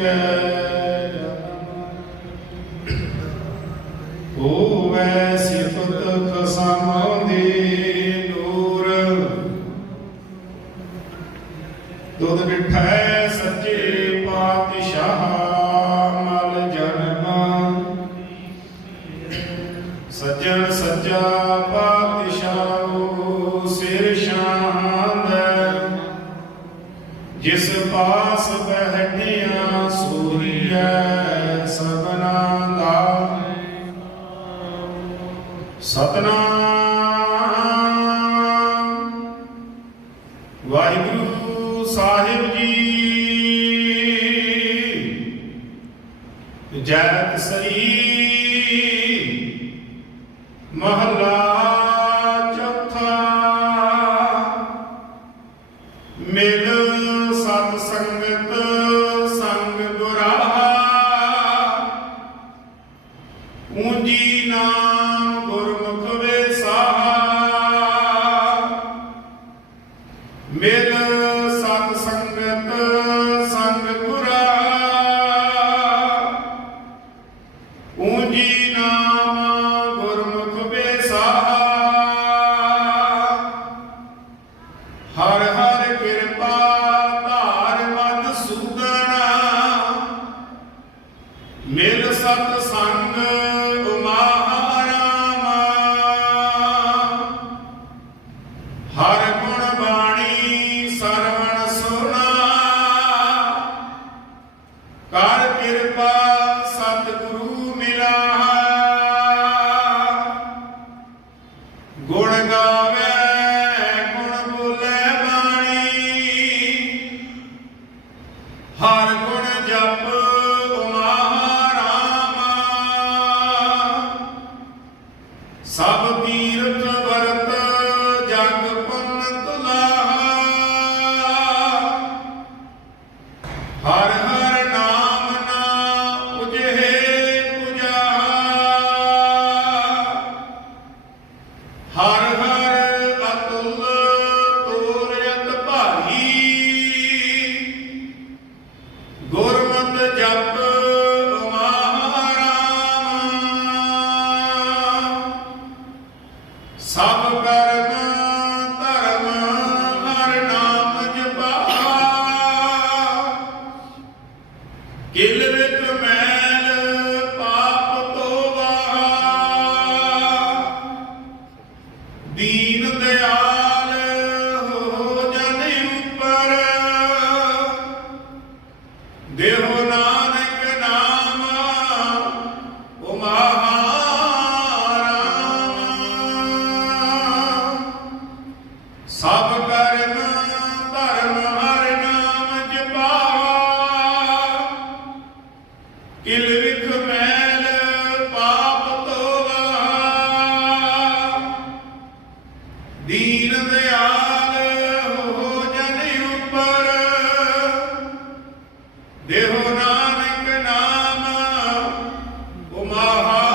ਗੁਰੂ ਕੈ ਹੋਵੈ ਸਿਫਤ ਖਸਮ ਦੀ ਨੂਰ। ਤੁਧ ਬਿਠੈ ਸੱਚੇ ਪਾਤਸ਼ਾਹ ਮਲ ਜਨਮ। ਸੱਜਣ ਸੱਚਾ ਪਾਤਸ਼ਾਹ ਸਿਰ ਸ਼ਾਂਦ ਜਿਸ ਪਾਸ ਸਤਨਾਮ। ਵਾਹਿਗੁਰੂ ਸਾਹਿਬ ਜੀ। ਜੈ ਸਰੀ ਮਹਲਾ ਮਿਲ ਸਤ ਸੰਗ ਹਰ ਗੁਣ ਜਪ ਉਮਾਰਾਮਾ। ਸਭ ਤੀਰਥ ਵਰਤ ਦੀਨ ਦਿਆਲ ਹੋ ਜਨ ਉੱਪਰ। ਦੇਹੋ ਨਾਨਕ ਨਾਮ ਉਮਾਰਾਮ